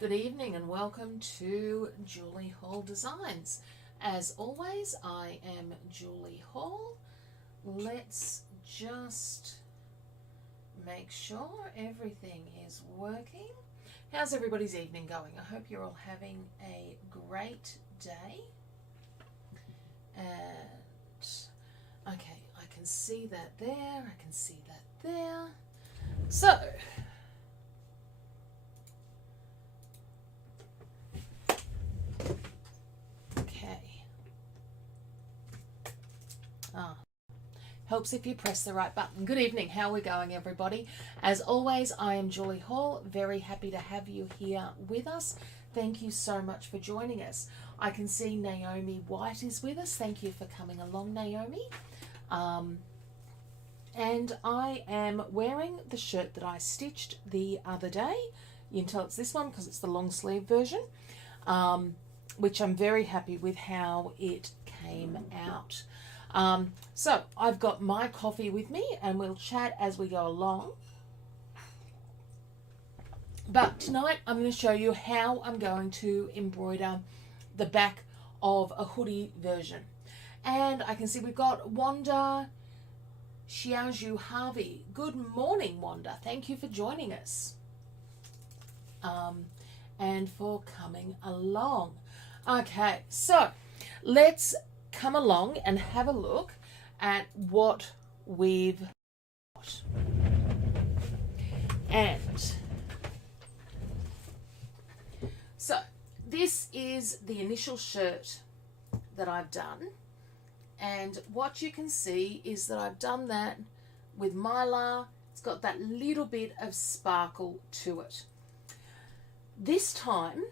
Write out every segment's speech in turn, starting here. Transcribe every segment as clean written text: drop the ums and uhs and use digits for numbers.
Good evening and welcome to Julie Hall Designs. As always, I am Julie Hall. Let's just make sure everything is working. How's everybody's evening going? I hope you're all having a great day. And okay, I can see that there, I can see that there. So, helps if you press the right button. Good evening. How are we going, everybody? As always, I am Julie Hall. Very happy to have you here with us. Thank you so much for joining us. I can see Naomi White is with us. Thank you for coming along, Naomi. And I am wearing the shirt that I stitched the other day. You can tell it's this one because it's the long sleeve version, which I'm very happy with how it came out. So I've got my coffee with me and we'll chat as we go along. But tonight I'm going to show you how I'm going to embroider the back of a hoodie version. And I can see we've got Wanda Xiaoju Harvey. Good morning, Wanda. Thank you for joining us. And for coming along. Okay, so let's come along and have a look at what we've got. And so this is the initial shirt that I've done, and what you can see is that I've done that with mylar. It's got that little bit of sparkle to it. This time,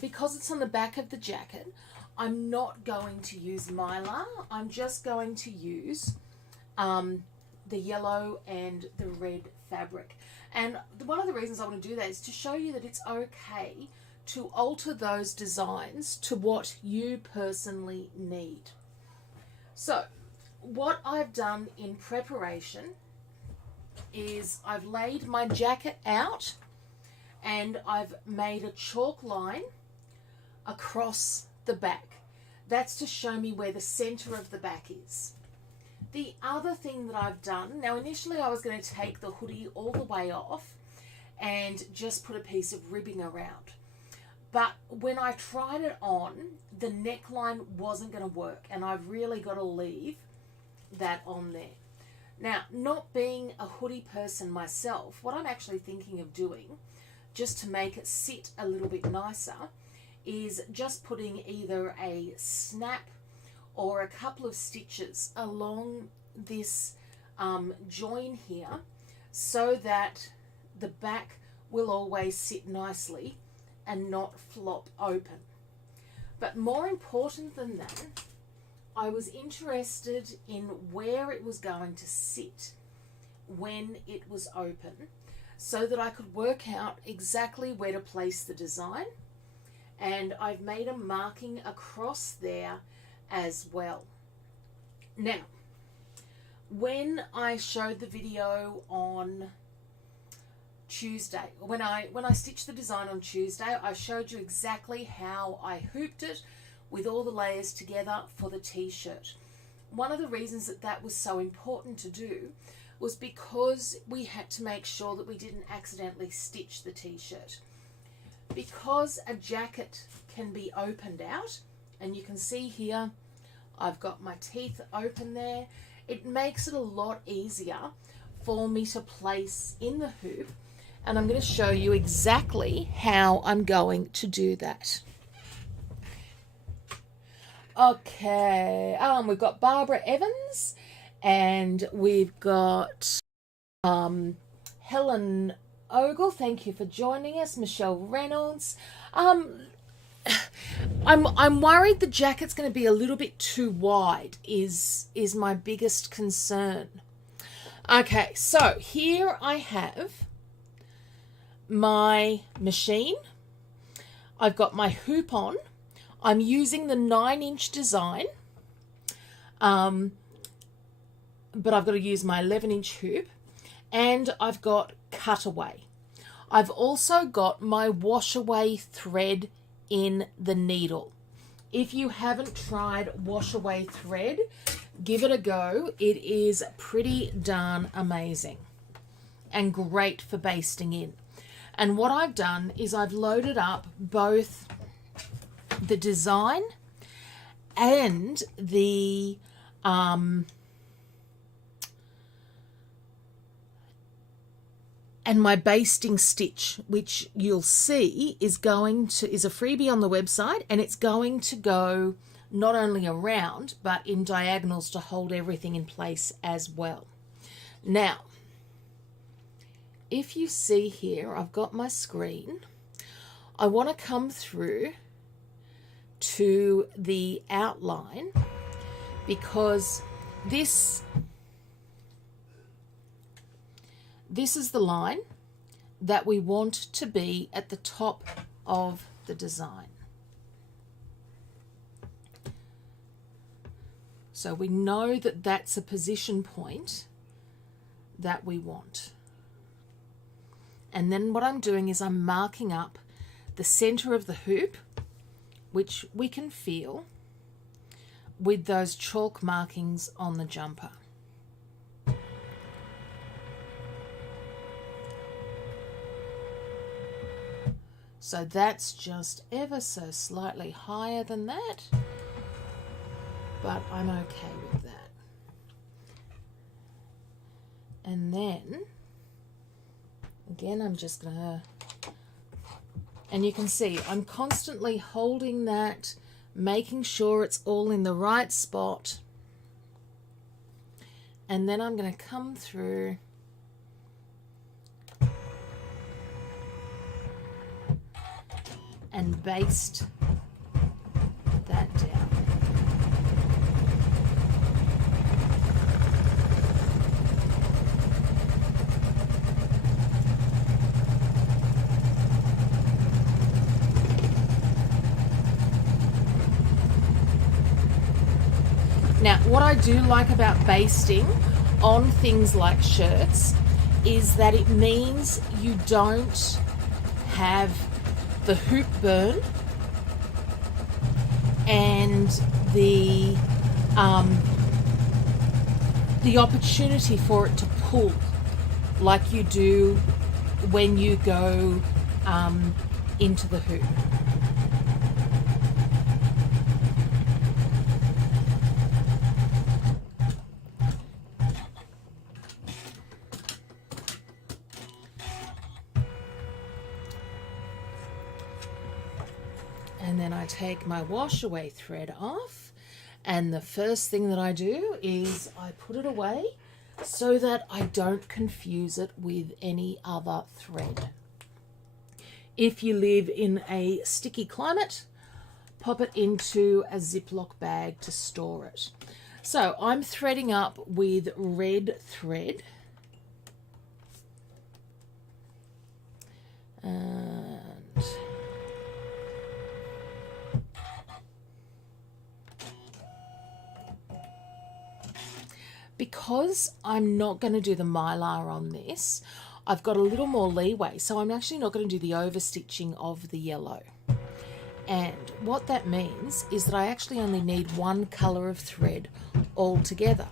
because it's on the back of the jacket, I'm not going to use mylar. I'm just going to use the yellow and the red fabric. And one of the reasons I want to do that is to show you that it's okay to alter those designs to what you personally need. So what I've done in preparation is I've laid my jacket out and I've made a chalk line across the back. That's to show me where the center of the back is. The other thing that I've done, now initially I was going to take the hoodie all the way off and just put a piece of ribbing around. But when I tried it on, the neckline wasn't going to work, and I've really got to leave that on there. Now, not being a hoodie person myself, what I'm actually thinking of doing, just to make it sit a little bit nicer, is just putting either a snap or a couple of stitches along this join here so that the back will always sit nicely and not flop open. But more important than that, I was interested in where it was going to sit when it was open so that I could work out exactly where to place the design. And I've made a marking across there as well. Now, when I showed the video on Tuesday, when I stitched the design on Tuesday, I showed you exactly how I hooped it with all the layers together for the t-shirt. One of the reasons that that was so important to do was because we had to make sure that we didn't accidentally stitch the t-shirt. Because a jacket can be opened out, and you can see here I've got my teeth open there, it makes it a lot easier for me to place in the hoop, and I'm going to show you exactly how I'm going to do that. Okay, we've got Barbara Evans, and we've got Helen Ogle, thank you for joining us. Michelle Reynolds. I'm worried the jacket's going to be a little bit too wide is my biggest concern. Okay, so here I have my machine. I've got my hoop on. I'm using the 9-inch design, but I've got to use my 11-inch hoop, and I've got cutaway. I've also got my wash away thread in the needle. If you haven't tried wash away thread, give it a go. It is pretty darn amazing and great for basting in. And what I've done is I've loaded up both the design and the and my basting stitch, which you'll see is a freebie on the website, and it's going to go not only around but in diagonals to hold everything in place as well. Now, if you see here, I've got my screen. I want to come through to the outline because this is the line that we want to be at the top of the design. So we know that that's a position point that we want. And then what I'm doing is I'm marking up the center of the hoop, which we can feel with those chalk markings on the jumper. So that's just ever so slightly higher than that, but I'm okay with that. And then, again, I'm just gonna, and you can see I'm constantly holding that, making sure it's all in the right spot. And then I'm gonna come through and baste that down. Now, what I do like about basting on things like shirts is that it means you don't have the hoop burn and the opportunity for it to pull like you do when you go into the hoop. And then I take my wash away thread off, and the first thing that I do is I put it away so that I don't confuse it with any other thread. If you live in a sticky climate, pop it into a Ziploc bag to store it. So I'm threading up with red thread. And because I'm not going to do the mylar on this, I've got a little more leeway, so I'm actually not going to do the overstitching of the yellow. And what that means is that I actually only need one colour of thread altogether.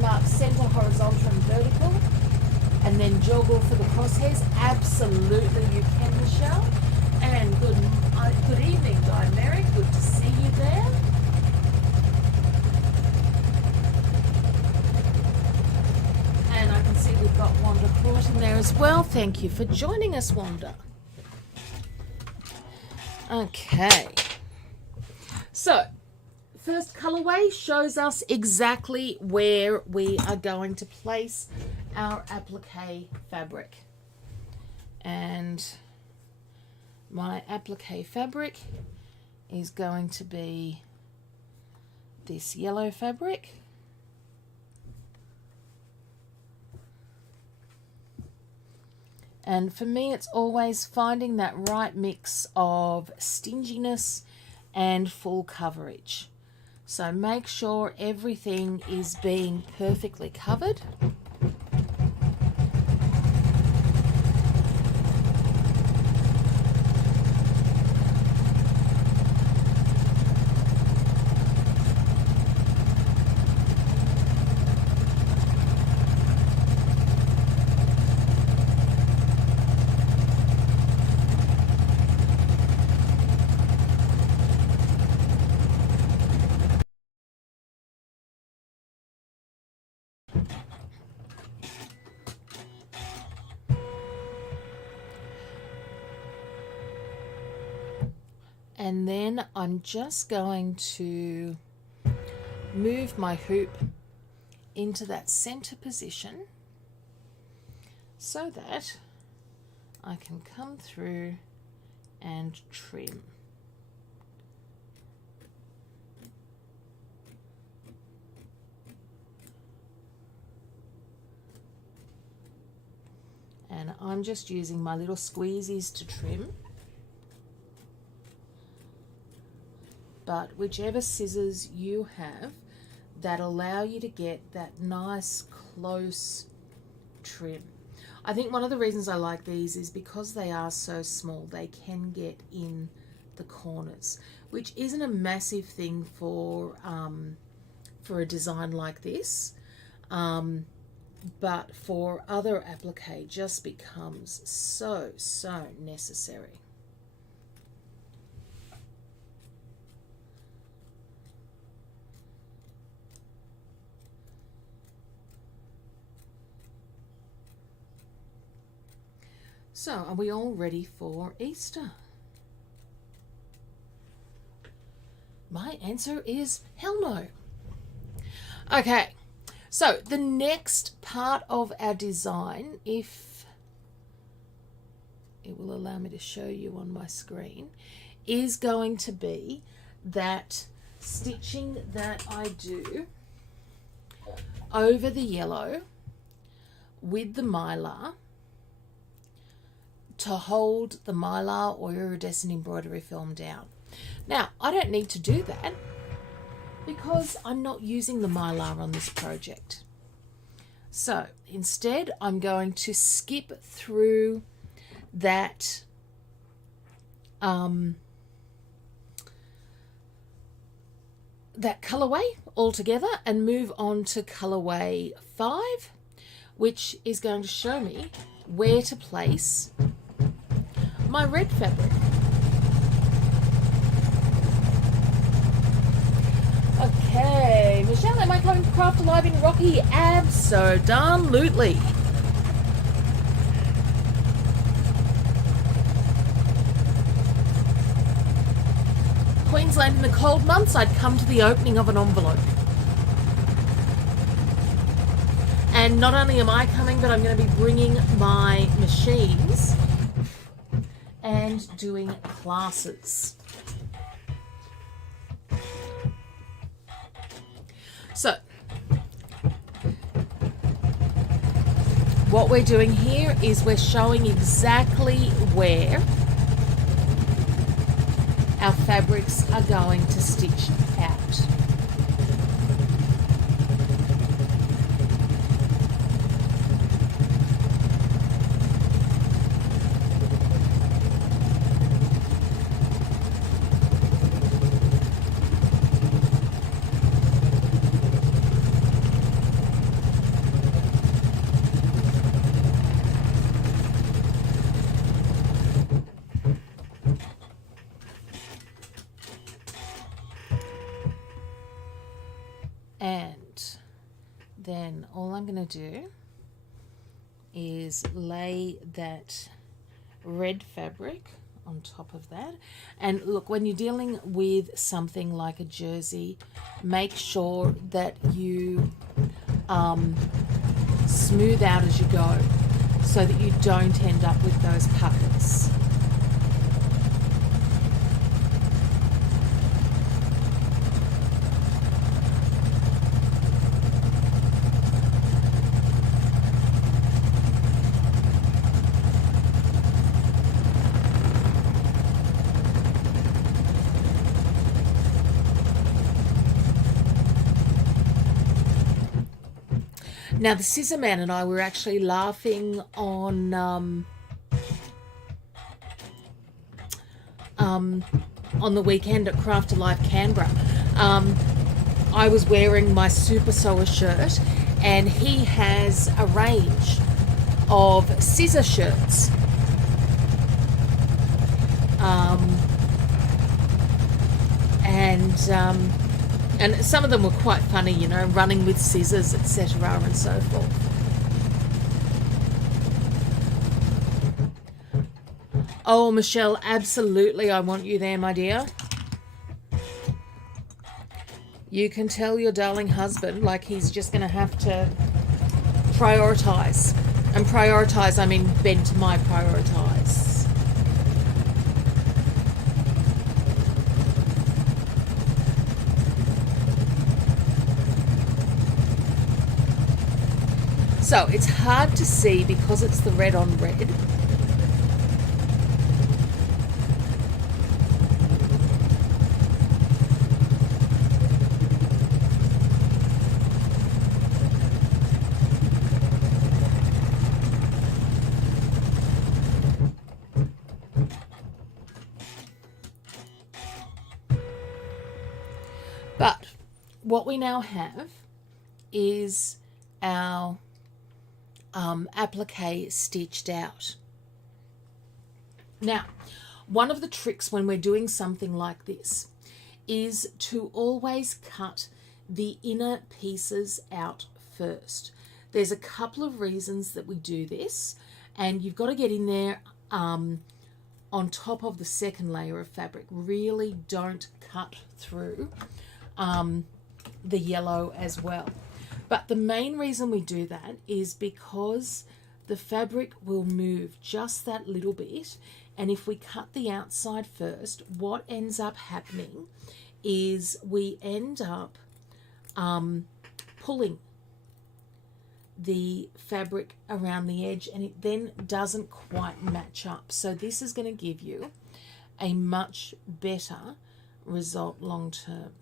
Mark centre, horizontal and vertical, and then joggle for the crosshairs. Absolutely you can, Michelle. And good evening, Di Mary. Good to see you there. And I can see we've got Wanda Court in there as well. Thank you for joining us, Wanda. Okay. So, first colourway shows us exactly where we are going to place our applique fabric. And my applique fabric is going to be this yellow fabric. And for me, it's always finding that right mix of stinginess and full coverage. So make sure everything is being perfectly covered. And then I'm just going to move my hoop into that center position so that I can come through and trim. And I'm just using my little squeezies to trim. But whichever scissors you have that allow you to get that nice close trim. I think one of the reasons I like these is because they are so small, they can get in the corners, which isn't a massive thing for a design like this. But for other applique just becomes so necessary. So, are we all ready for Easter? My answer is hell no. Okay, so the next part of our design, if it will allow me to show you on my screen, is going to be that stitching that I do over the yellow with the mylar to hold the mylar or iridescent embroidery film down. Now, I don't need to do that because I'm not using the mylar on this project. So instead, I'm going to skip through that that colorway altogether and move on to colorway 5, which is going to show me where to place my red fabric. Okay, Michelle, am I coming to Craft Alive in Rocky? Abso-darn-lutely. Queensland in the cold months, I'd come to the opening of an envelope. And not only am I coming, but I'm going to be bringing my machines and doing classes. So, what we're doing here is we're showing exactly where our fabrics are going to stitch out. And then all I'm going to do is lay that red fabric on top of that. And look, when you're dealing with something like a jersey, make sure that you smooth out as you go so that you don't end up with those puckers. Now, the scissor man and I were actually laughing on the weekend at Craft Alive Canberra. I was wearing my Super Sewer shirt, and he has a range of scissor shirts. And some of them were quite funny, you know, running with scissors, etc., and so forth. Oh, Michelle, absolutely, I want you there, my dear. You can tell your darling husband, like, he's just going to have to prioritise. And prioritise, I mean bend my prioritise. So it's hard to see because it's the red on red. But what we now have is our applique stitched out. Now, one of the tricks when we're doing something like this is to always cut the inner pieces out first. There's a couple of reasons that we do this, and you've got to get in there on top of the second layer of fabric. Really don't cut through the yellow as well. But the main reason we do that is because the fabric will move just that little bit, and if we cut the outside first, what ends up happening is we end up pulling the fabric around the edge, and it then doesn't quite match up. So this is going to give you a much better result long term.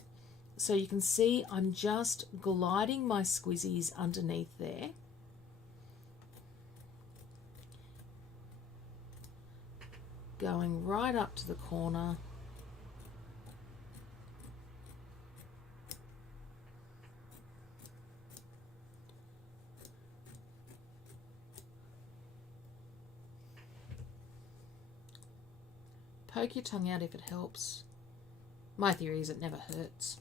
So you can see I'm just gliding my squizzies underneath there. Going right up to the corner. Poke your tongue out if it helps. My theory is it never hurts.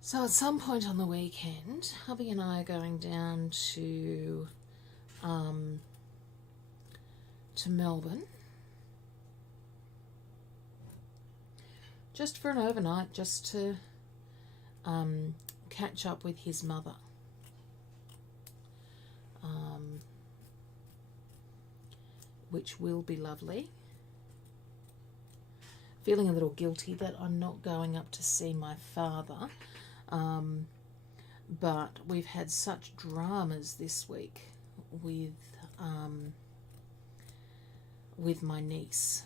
So at some point on the weekend, hubby and I are going down to Melbourne, just for an overnight, just to catch up with his mother. Which will be lovely. Feeling a little guilty that I'm not going up to see my father. But we've had such dramas this week with my niece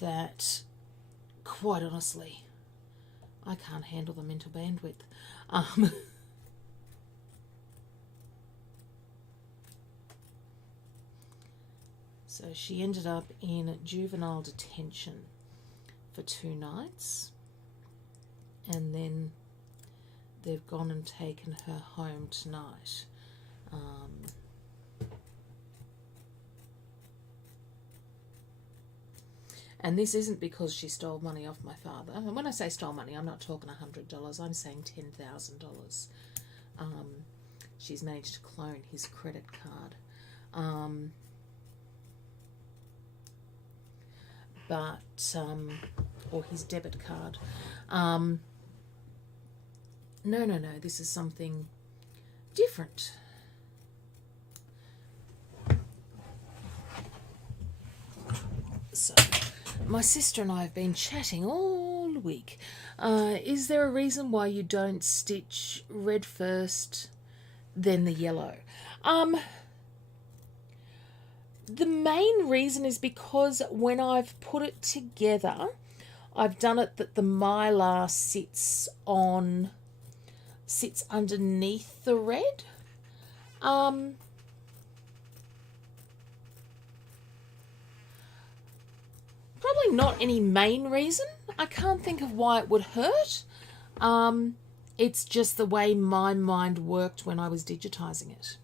that, quite honestly, I can't handle the mental bandwidth. So she ended up in juvenile detention for 2 nights, and then they've gone and taken her home tonight. And this isn't because she stole money off my father. And when I say stole money, I'm not talking $100. I'm saying $10,000. She's managed to clone his credit card. Or his debit card. No, this is something different. So, my sister and I have been chatting all week. Is there a reason why you don't stitch red first, than the yellow. The main reason is because when I've put it together, I've done it that the mylar sits underneath the red. Probably not any main reason. I can't think of why it would hurt. It's just the way my mind worked when I was digitizing it.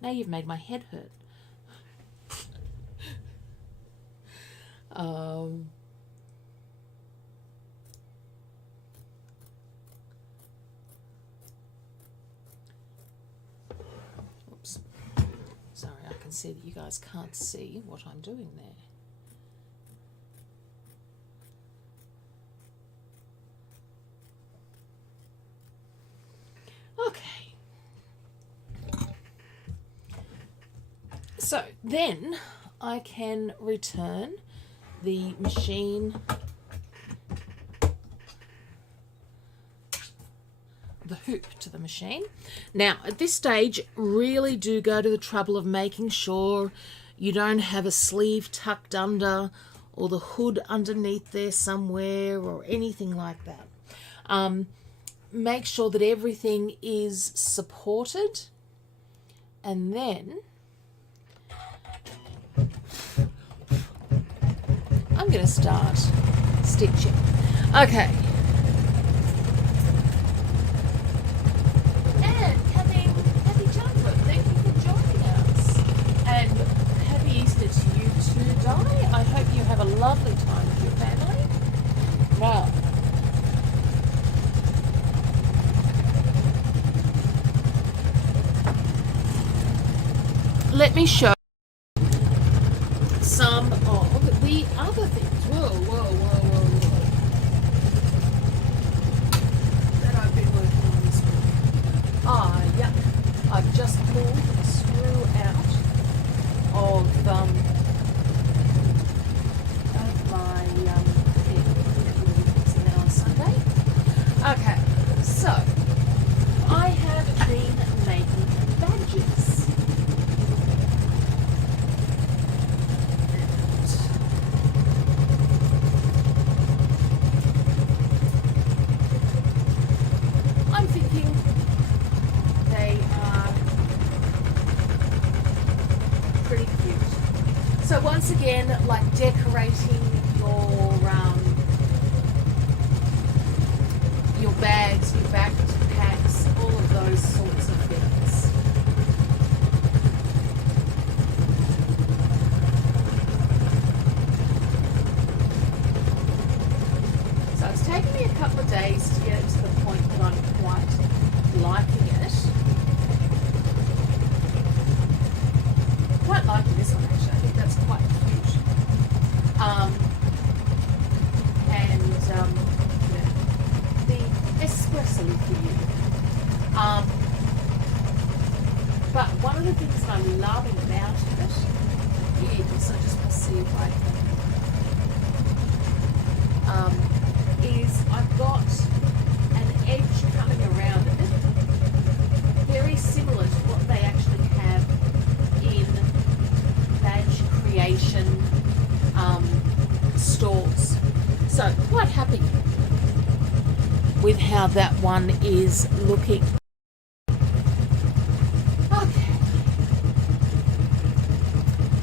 Now you've made my head hurt. Oops. Sorry, I can see that you guys can't see what I'm doing there. Okay. So then I can return the machine, the hoop to the machine. Now at this stage, really do go to the trouble of making sure you don't have a sleeve tucked under or the hood underneath there somewhere or anything like that. Make sure that everything is supported, and then I'm going to start stitching. Okay. And happy Jumper, thank you for joining us. And happy Easter to you too, Di. I hope you have a lovely time with your family. Now, let me show some of the other things. Whoa. That I've been working on this week. Yeah. I've just pulled a screw out of my and then on Sunday. Okay, so I have been making badges. I'm thinking they are pretty cute. So once again, like decorating your bags, your backpacks, all of those sorts of things. So it's taken me a couple of days to get it to the point that I'm quite liking it. Quite liking this one actually. I think that's quite cute. The espresso for you. But one of the things that I'm loving about it is, I just want to see if I can, is I've got an edge coming around it, very similar to what they actually have in badge creation stores. So quite happy with how that one is looking. Okay.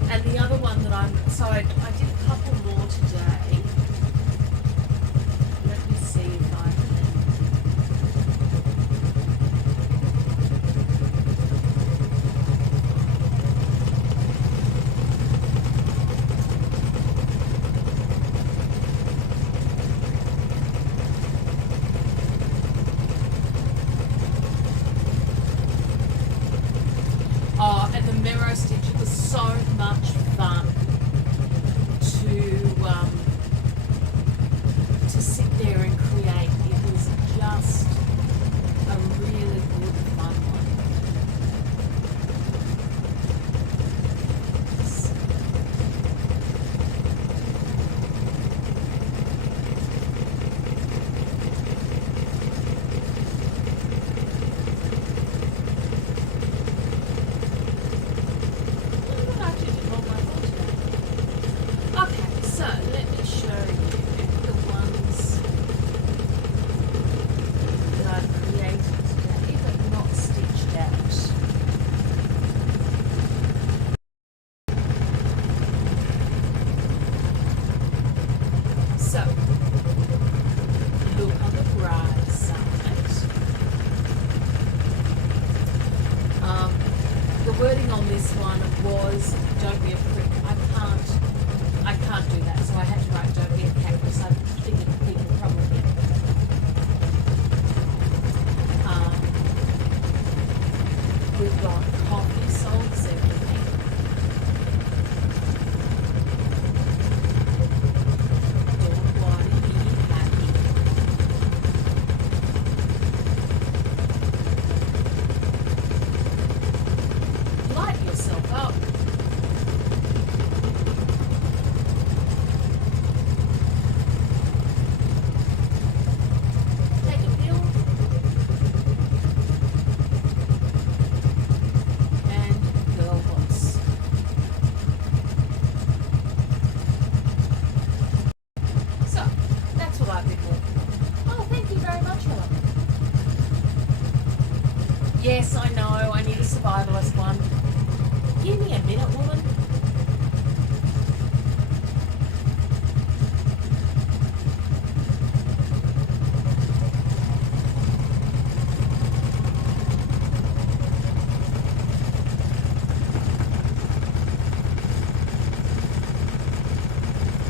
And the other one that I did a couple more today. Let me see if I can. And the mirror stitch, it was so much fun to sit there and create. It was just a really good fun one. wording on this one was "Don't be a prick." I can't do that, so I had to write "Don't be a cactus." I figured people probably get it. We've got coffee, salts, everything. Don't worry, be happy. Light yourself up. Take a pill. And girl boss. So, that's what I've been working on. Oh, thank you very much, Helen. Yes, I know, I need a survivalist one. Give me a minute, woman.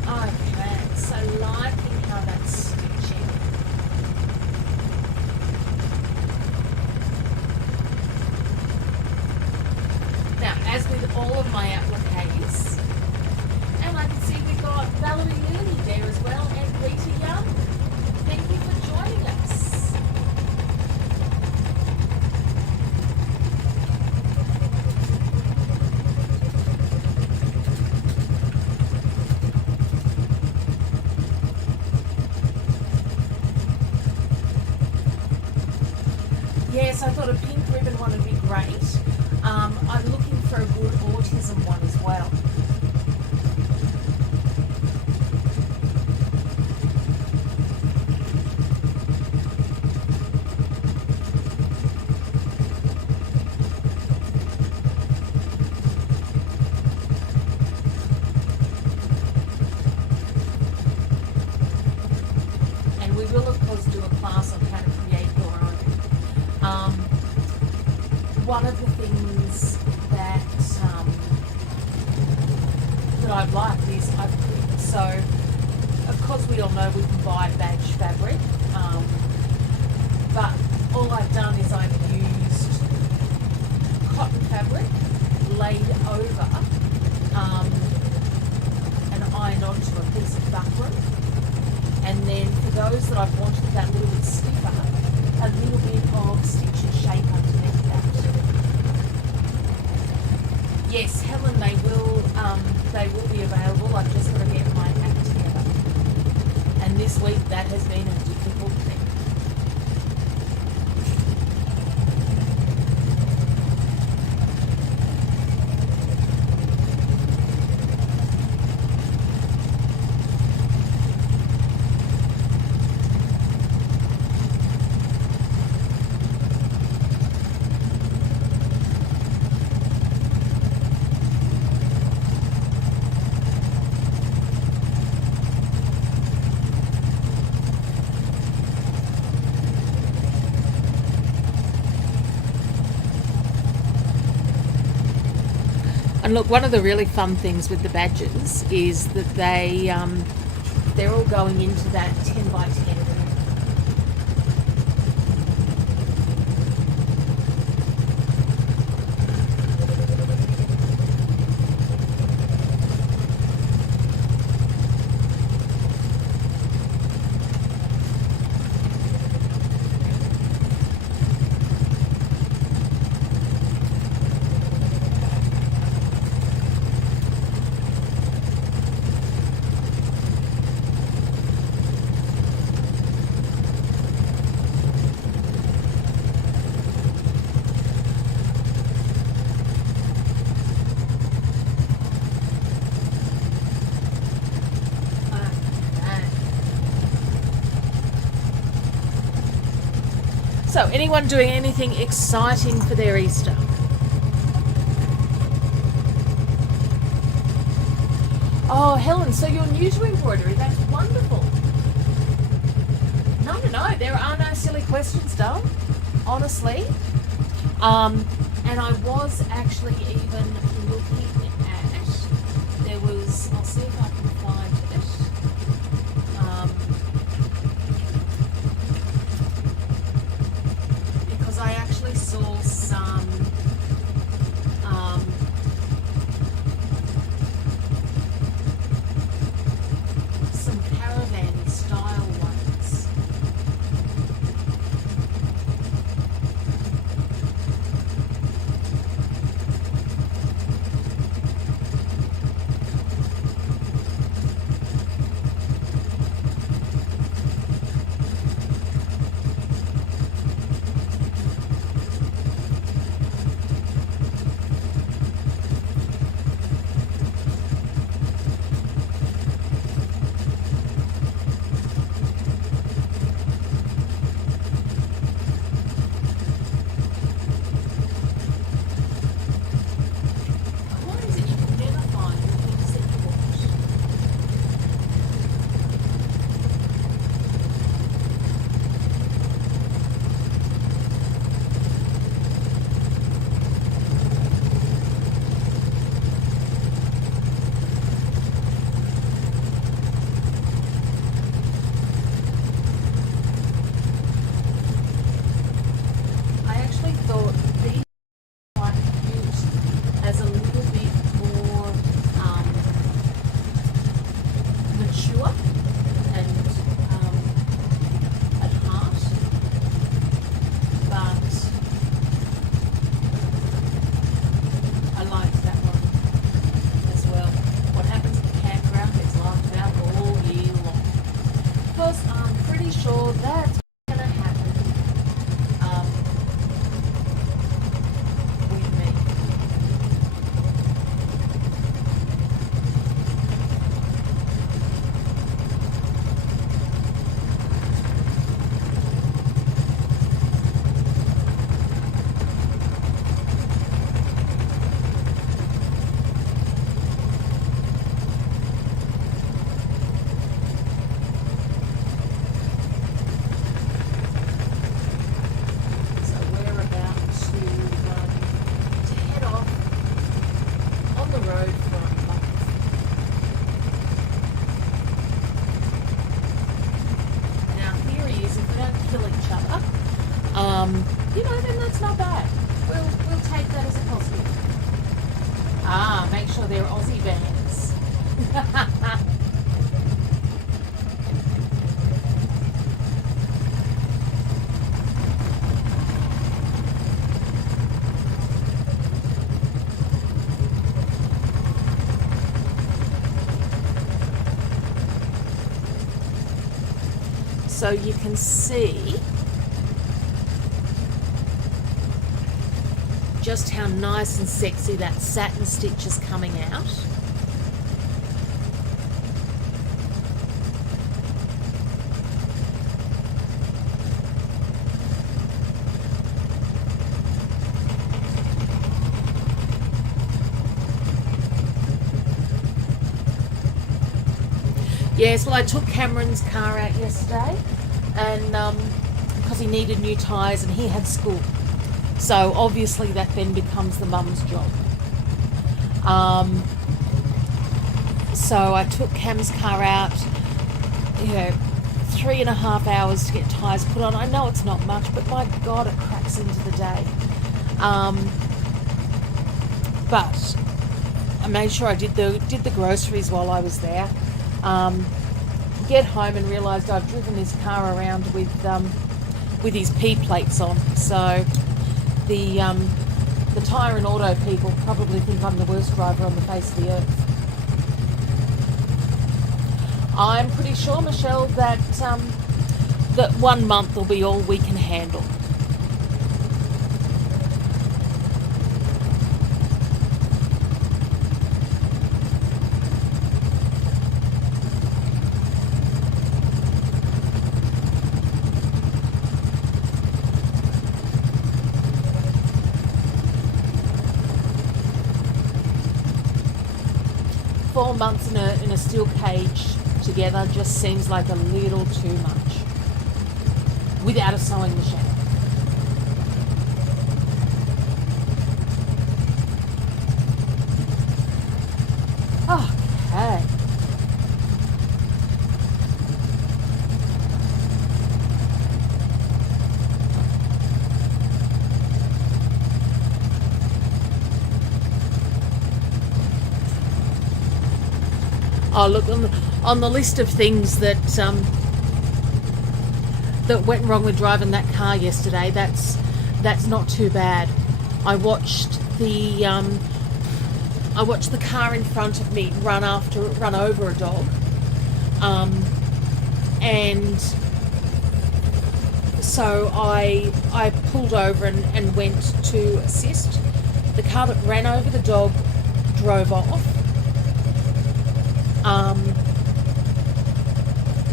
Okay, so liking how that's stitching. Now, as with all of my appliques, and I can see we've got Valerie Mooney there as well, and Rita Young. Thank you for joining us. Yes, I thought a pink ribbon one would be great. I'm looking for a good autism one as well. And we will, of course, do a class on how to create your own. One of the things that I've liked is so of course we all know we can buy badge fabric, but all I've done is I've used cotton fabric laid over and ironed onto a piece of buckram, and then for those that I've wanted that little bit stiffer, a little bit of stitch and shape underneath that. Yes, Helen, they will be available. I've just got to get my act together. And this week that has been a difficult thing. And look, one of the really fun things with the badges is that they're all going into that 10 by 10 room. So, anyone doing anything exciting for their Easter? Oh, Helen, so you're new to embroidery. That's wonderful. No, there are no silly questions, darling. Honestly. And I was actually even looking at, there was, I'll see if I can find it. Because I actually saw some caravan style ones. What is it you can never find the things that you want? I actually thought these might be used as a little bit more mature and at heart, but I liked that one as well. What happens at the campground gets laughed about all year long. Because I'm pretty sure that's going to happen with me. So we're about to head off on the road for a month. Now here he is. If we don't kill each other, then that's not bad. We'll take that as a positive. Make sure they're Aussie bands. So you can see just how nice and sexy that satin stitch is coming out. Yes, well, I took Cameron's car out yesterday, and because he needed new tyres and he had school, so obviously that then becomes the mum's job. So I took Cam's car out, 3.5 hours to get tyres put on. I know it's not much, but my God, it cracks into the day. But I made sure I did the groceries while I was there. Get home and realised I've driven this car around with his P plates on. So the tyre and auto people probably think I'm the worst driver on the face of the earth. I'm pretty sure, Michelle, that 1 month will be all we can handle. Months in a steel cage together just seems like a little too much without a sewing machine. Oh, look, on the list of things that that went wrong with driving that car yesterday, that's not too bad. I watched the car in front of me run over a dog, and so I pulled over and went to assist. The car that ran over the dog drove off.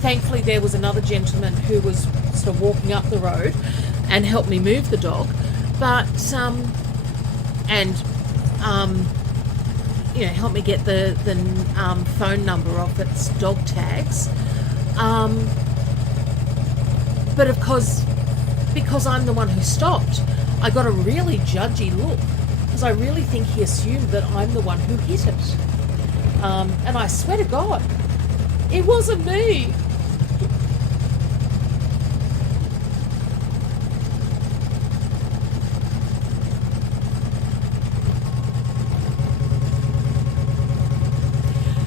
Thankfully, there was another gentleman who was sort of walking up the road and helped me move the dog. But help me get the phone number off its dog tags. But of course, because I'm the one who stopped, I got a really judgy look, because I really think he assumed that I'm the one who hit it. And I swear to God, it wasn't me.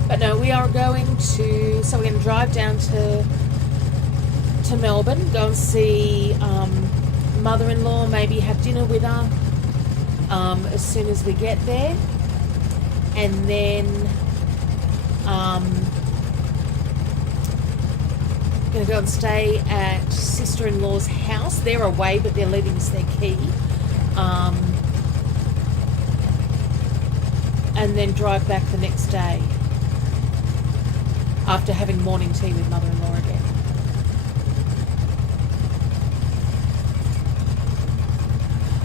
But no, we are going to, so we're going to drive down to Melbourne, go and see mother-in-law, maybe have dinner with her as soon as we get there. And then going to go and stay at sister-in-law's house. They're away, but they're leaving us their key. And then drive back the next day after having morning tea with mother-in-law again.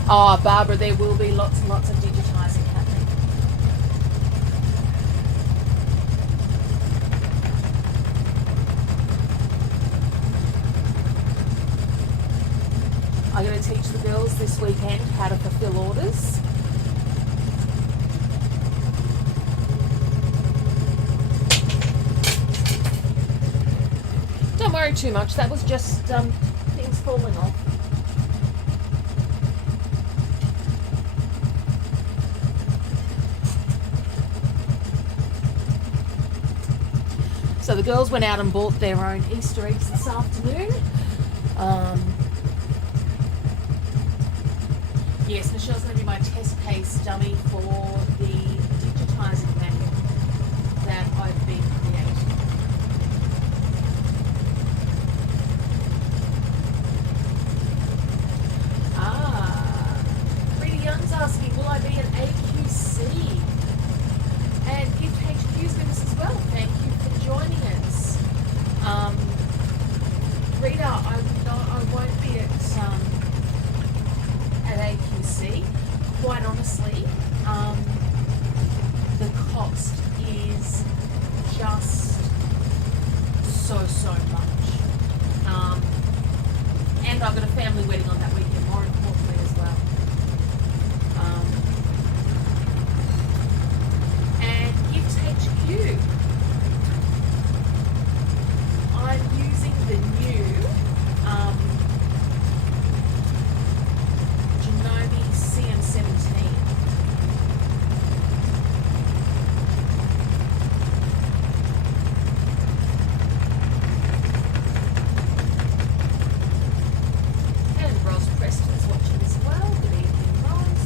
Oh, Barbara, there will be lots and lots of digitising happening. I'm going to teach the girls this weekend how to fulfil orders. Don't worry too much, that was just things falling off. So the girls went out and bought their own Easter eggs this afternoon. Yes, Michelle's going to be my test case dummy for the digitising manual that I've been creating. Rita Young's asking, will I be at AQC? And Gift HQ's with us as well. Thank you for joining us. Rita, I won't be at AQC. Quite honestly, the cost is just so much. And I've got a family wedding on that weekend, more importantly as well. And Gift HQ, I'm using the new Janome CM17. And Ross Preston's watching as well. Good evening, Ross.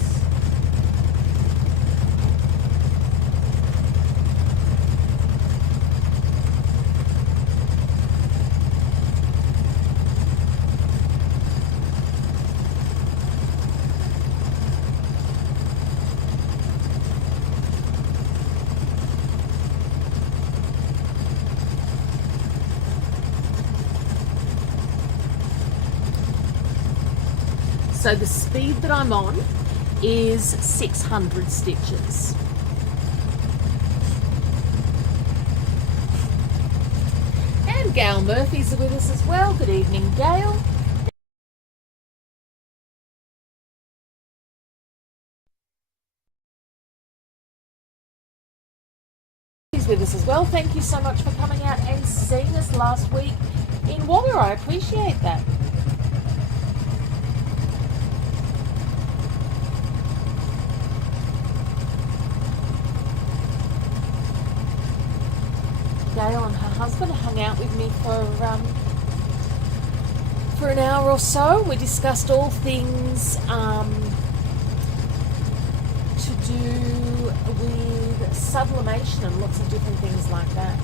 So the speed that I'm on is 600 stitches. And Gail Murphy's with us as well. Good evening, Gail. He's with us as well. Thank you so much for coming out and seeing us last week in Wagga. I appreciate that. husband hung out with me for an hour or so. We discussed all things to do with sublimation and lots of different things like that.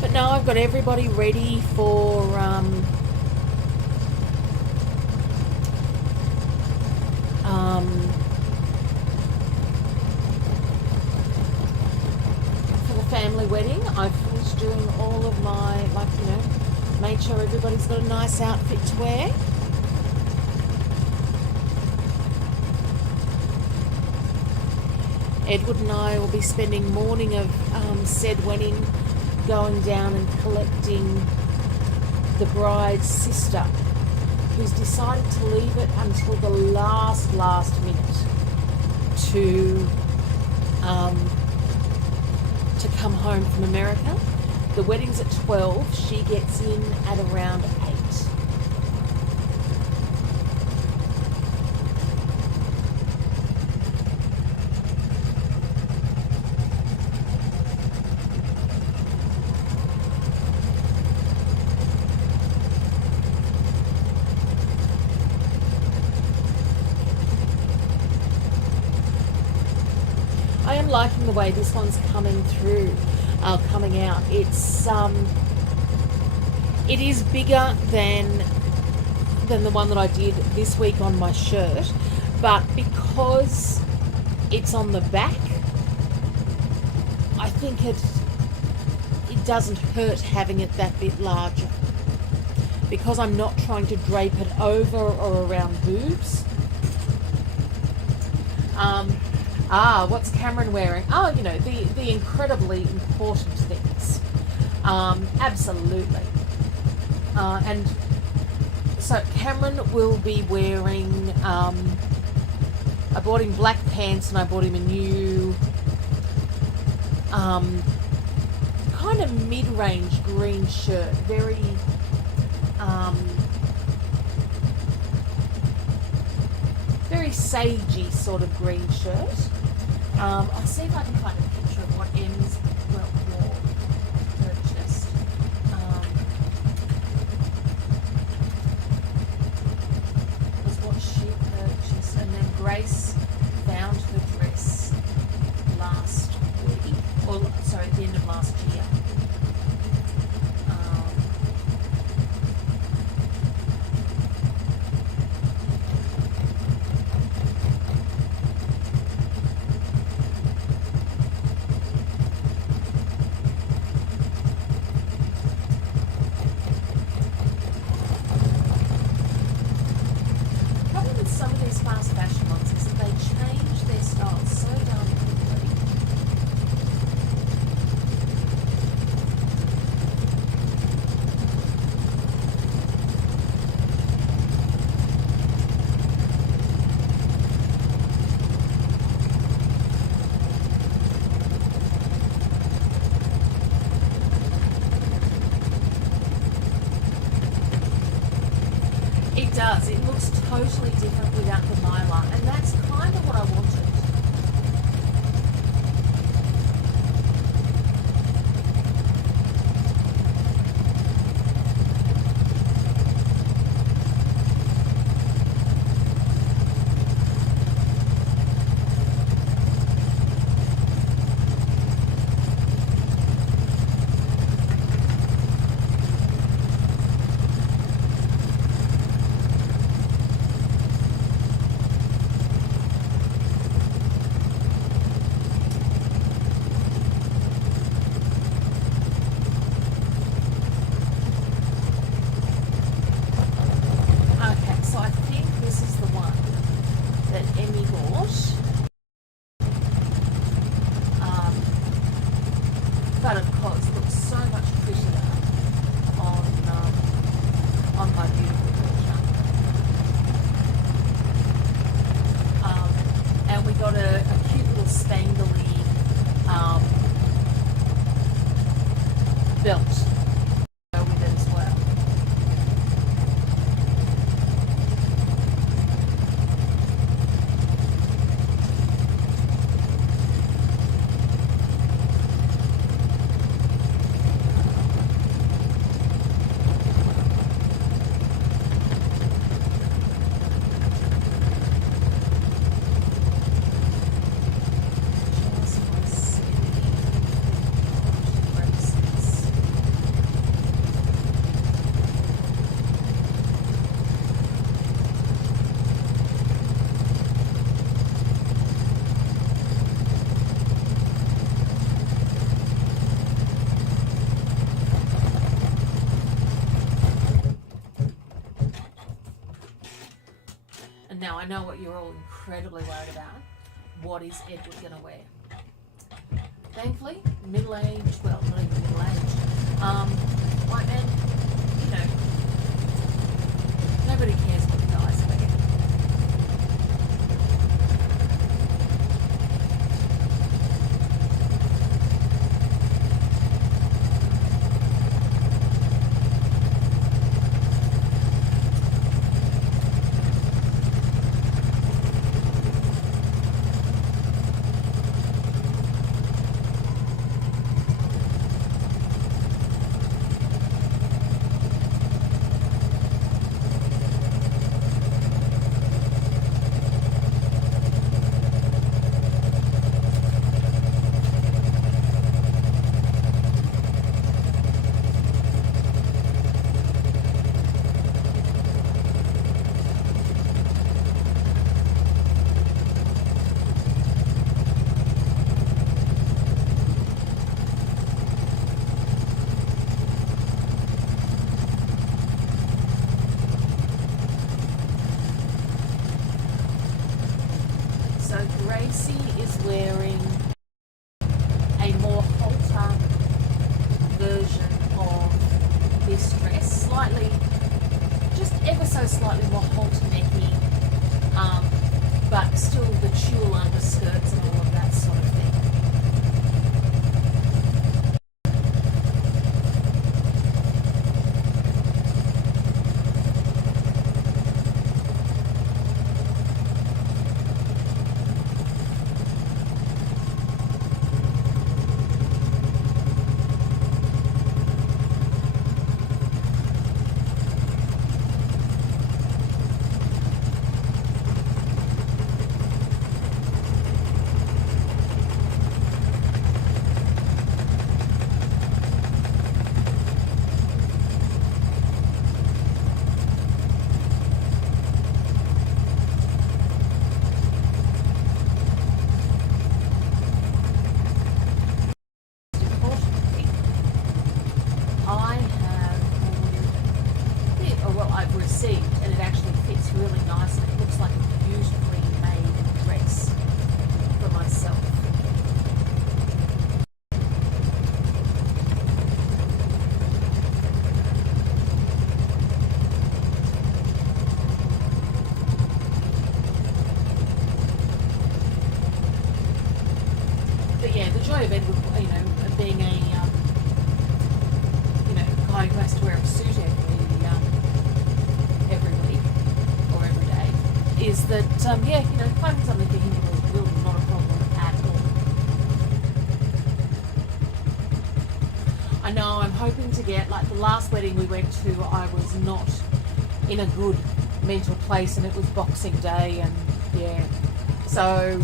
But now I've got everybody ready for the family wedding. I've finished doing all of my, made sure everybody's got a nice outfit to wear. Edward and I will be spending morning of said wedding going down and collecting the bride's sister, who's decided to leave it until the last minute to come home from America. The wedding's at 12. She gets in at around 8. I am liking the way this one's coming out. It's it is bigger than the one that I did this week on my shirt, but because it's on the back, I think it doesn't hurt having it that bit larger, because I'm not trying to drape it over or around boobs. What's Cameron wearing? Oh, the incredibly important things. Absolutely. And so Cameron will be wearing, I bought him black pants and I bought him a new kind of mid-range green shirt. Very, very sagey sort of green shirt. I'll see if I can find a picture of what Em's purchased. Was what she purchased, and then Grace found her dress last week, at the end of last year. Some of these fast fashion ones is that they change their style so darn quickly. It does. It looks totally different without the mylar, and that's kind of what I wanted. But of course, it looks so much prettier on my beautiful daughter. And we got a cute little spangly I know what you're all incredibly worried about. What is Edward going to wear? Thankfully, middle-aged, well, not even middle-aged, white man, you know, nobody cares what the guys wear. So Gracie is wearing a more halter version of this dress, slightly, just ever so slightly more halter necky, but still the tulle underskirts and all of that sort of thing. I've received, and it actually fits really nicely. It looks like a beautifully made dress for myself. But yeah, the joy of Edward, you know, being a guy who has to wear a suit every week or every day, is that finding something for him was really not a problem at all. I know I'm hoping to get, like the last wedding we went to, I was not in a good mental place, and it was Boxing Day, and yeah, so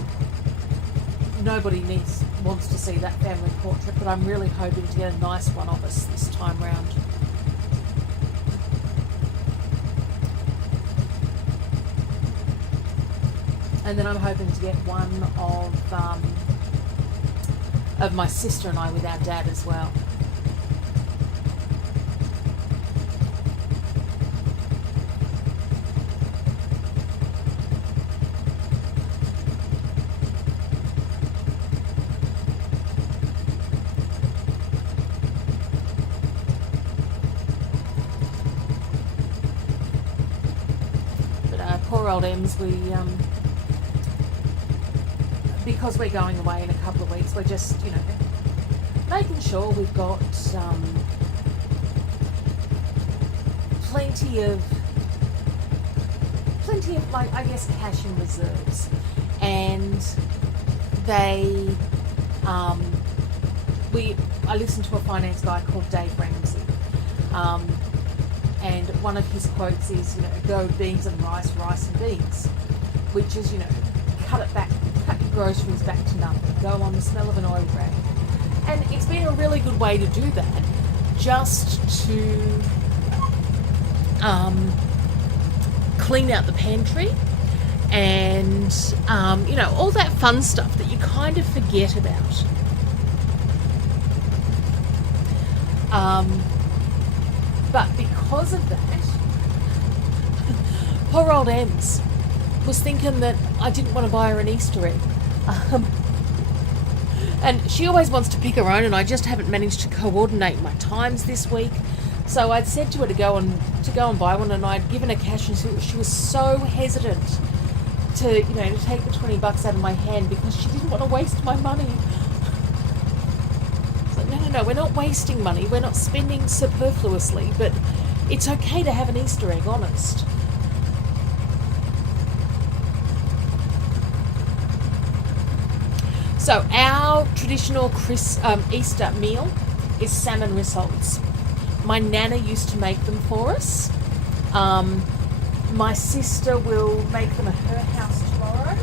nobody wants to see that family portrait, but I'm really hoping to get a nice one of us this time round. And then I'm hoping to get one of my sister and I with our dad as well. But poor old Ems, because we're going away in a couple of weeks, we're just, making sure we've got plenty of like, I guess, cash in reserves. And I listened to a finance guy called Dave Ramsey, and one of his quotes is, go beans and rice, rice and beans, which is, cut it back, cut your groceries back to nothing, go on the smell of an oil rag. And it's been a really good way to do that, just to clean out the pantry and, all that fun stuff that you kind of forget about. But because of that, poor old Ems, was thinking that I didn't want to buy her an Easter egg. And she always wants to pick her own, and I just haven't managed to coordinate my times this week. So I'd said to her to go and buy one, and I'd given her cash, and she was so hesitant to take the $20 out of my hand because she didn't want to waste my money. It's like, no, we're not wasting money. We're not spending superfluously, but it's okay to have an Easter egg, honest. So our traditional Easter meal is salmon rissoles. My Nana used to make them for us. My sister will make them at her house tomorrow.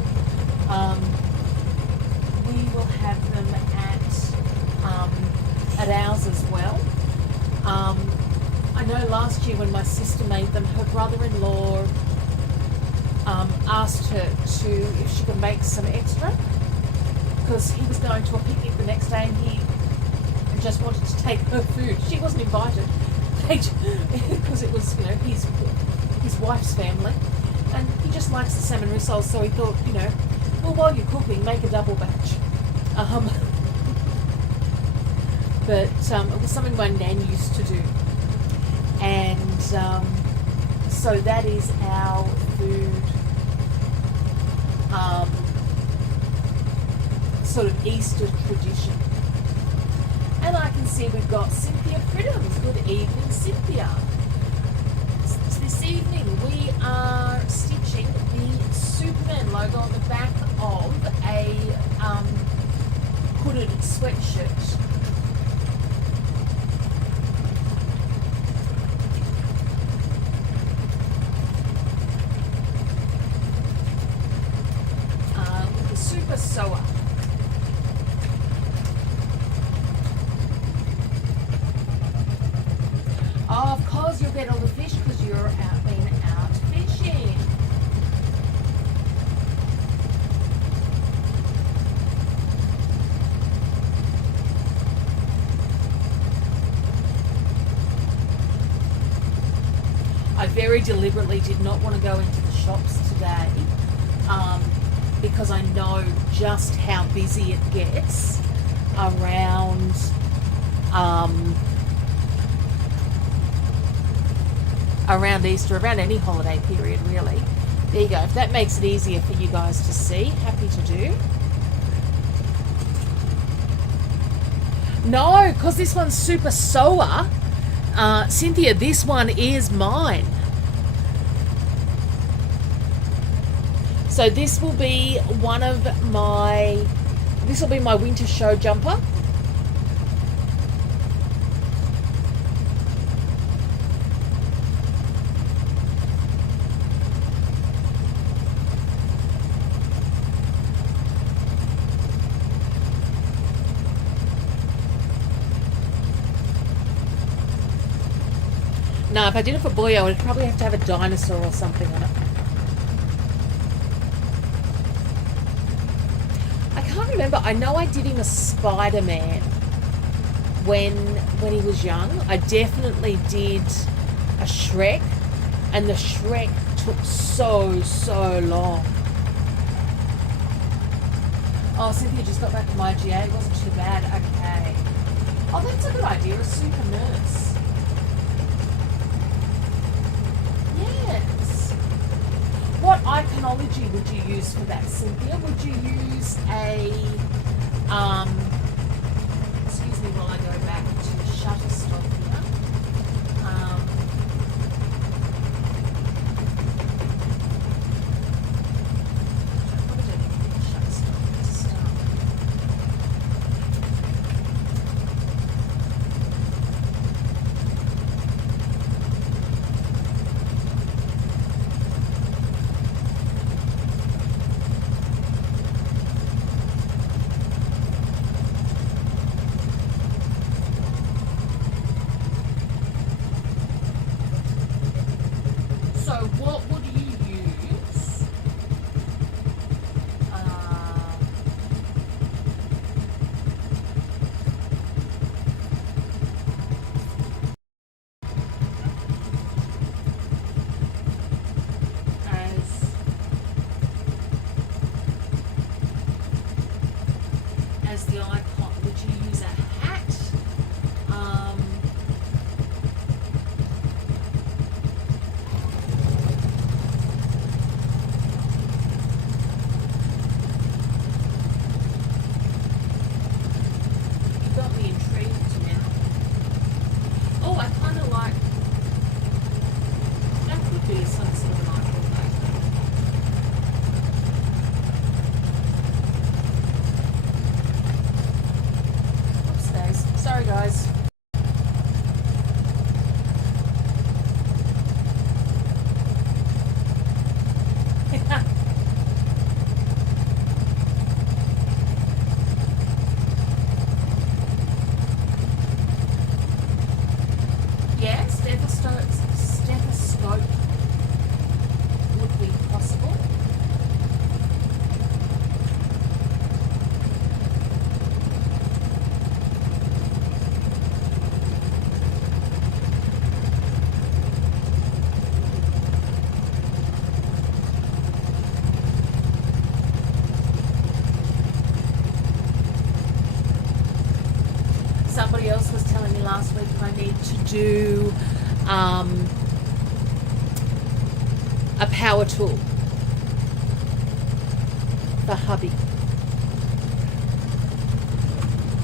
We will have them at ours as well. I know last year when my sister made them, her brother-in-law asked her if she could make some extra, because he was going to a picnic the next day and he just wanted to take her food. She wasn't invited because it was his wife's family, and he just likes the salmon rissoles, so he thought, well, while you're cooking, make a double batch. But it was something my nan used to do, and so that is our food sort of Easter tradition. And I can see we've got Cynthia Pridhams. Good evening, Cynthia. This evening we are stitching the Superman logo on the back of a hooded sweatshirt. With the Super Sewer. Oh, of course you'll get all the fish because you're been out fishing. I very deliberately did not want to go into the shops today because I know just how busy it gets around Easter, around any holiday period, really. There you go. If that makes it easier for you guys to see, happy to do. No, because this one's Super Sewer. Cynthia, this one is mine. So this will be my winter show jumper. No, if I did it for boy, I would probably have to have a dinosaur or something on it. I can't remember. I know I did him a Spider-Man when he was young. I definitely did a Shrek, and the Shrek took so long. Oh, Cynthia just got back from IGA. It wasn't too bad. Okay. Oh, that's a good idea. A super nurse. What iconology would you use for that, Cynthia? Would you use a, excuse me while I go back to the Shutterstock here. What did I do with Shutterstock to start? the icon. Would you use a hat? You got me intrigued now. Oh, I kind of like, that could be some sort of icon. Sorry guys. Yeah, stethoscope would be possible. Somebody else was telling me last week I need to do a power tool for hubby.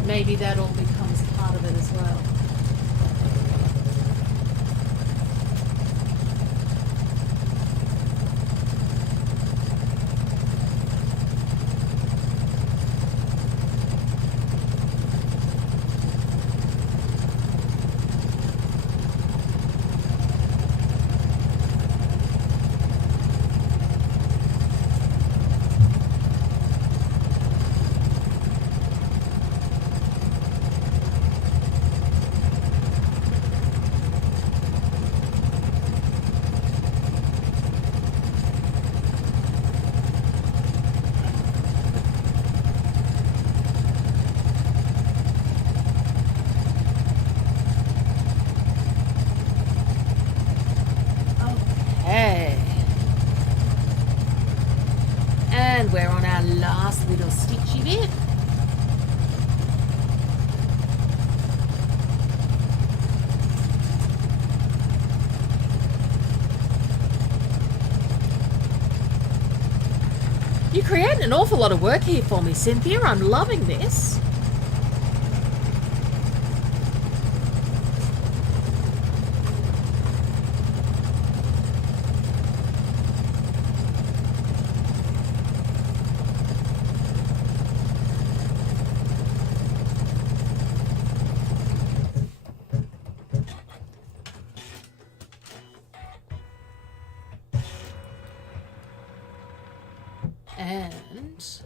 Maybe that all becomes part of it as well. And we're on our last little stitchy bit. You're creating an awful lot of work here for me, Cynthia. I'm loving this. And it's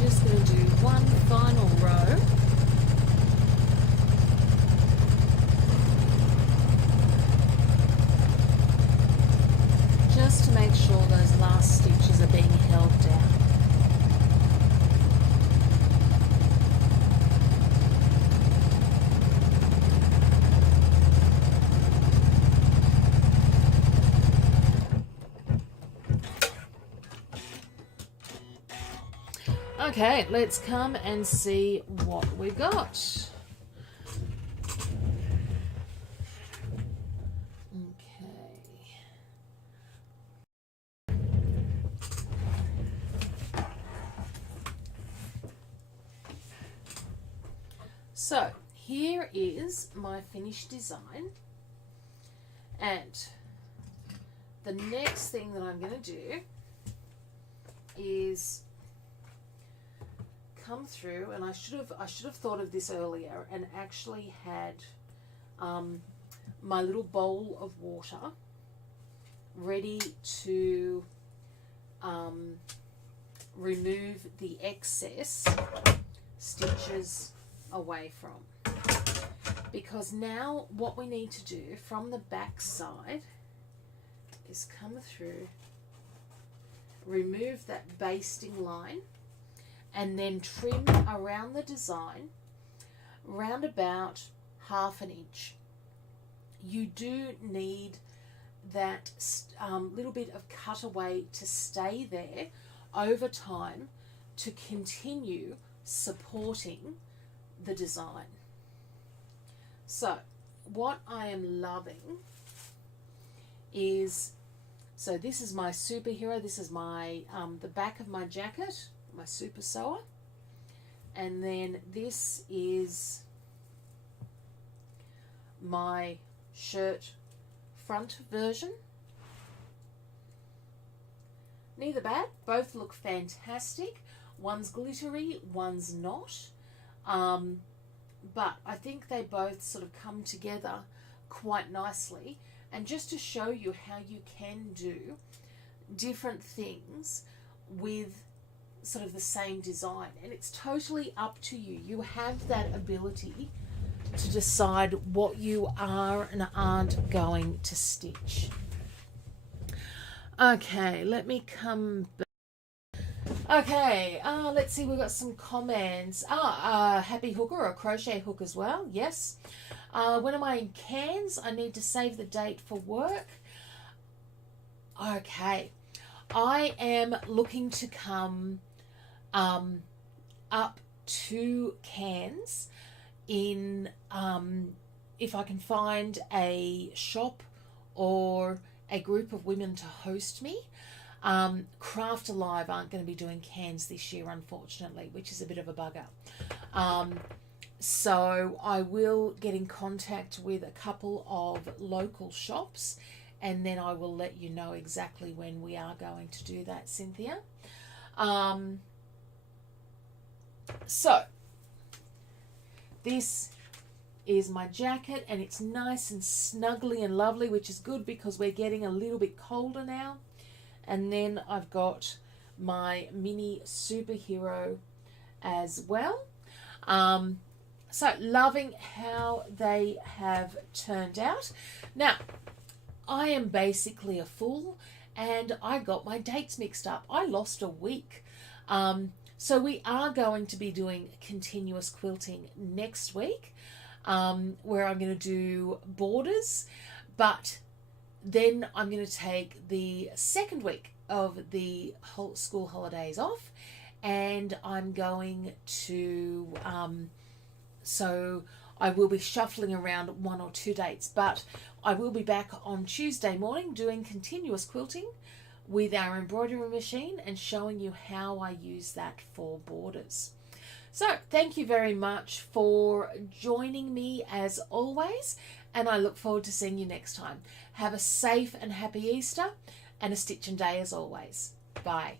just going to do one final row. Just to make sure those last stitches are being held down. Okay, let's come and see what we've got. Okay. So, here is my finished design. And the next thing that I'm going to do is come through, and I should have thought of this earlier and actually had my little bowl of water ready to remove the excess stitches away from, because now what we need to do from the back side is come through, remove that basting line, and then trim around the design round about 1/2 inch. You do need that little bit of cutaway to stay there over time to continue supporting the design. So what I am loving is, so this is my superhero, this is my the back of my jacket, my super sewer, and then this is my shirt front version. Neither bad, both look fantastic. One's glittery, one's not. But I think they both sort of come together quite nicely. And just to show you how you can do different things with sort of the same design. And it's totally up to you. You have that ability to decide what you are and aren't going to stitch. Okay, let me come back. Okay, let's see, we've got some comments. Happy hooker or crochet hook as well, yes. When am I in Cairns? I need to save the date for work. Okay, I am looking to come up to Cairns in, if I can find a shop or a group of women to host me. Craft Alive aren't going to be doing Cairns this year, unfortunately, which is a bit of a bugger. So I will get in contact with a couple of local shops, and then I will let you know exactly when we are going to do that, Cynthia. So this is my jacket, and it's nice and snuggly and lovely, which is good because we're getting a little bit colder now. And then I've got my mini superhero as well. So loving how they have turned out. Now, I am basically a fool, and I got my dates mixed up. I lost a week. So we are going to be doing continuous quilting next week, where I'm going to do borders, but then I'm going to take the second week of the whole school holidays off, and I'm going to, so I will be shuffling around 1 or 2 dates, but I will be back on Tuesday morning doing continuous quilting with our embroidery machine and showing you how I use that for borders. So thank you very much for joining me as always, and I look forward to seeing you next time. Have a safe and happy Easter and a stitch and day as always. Bye.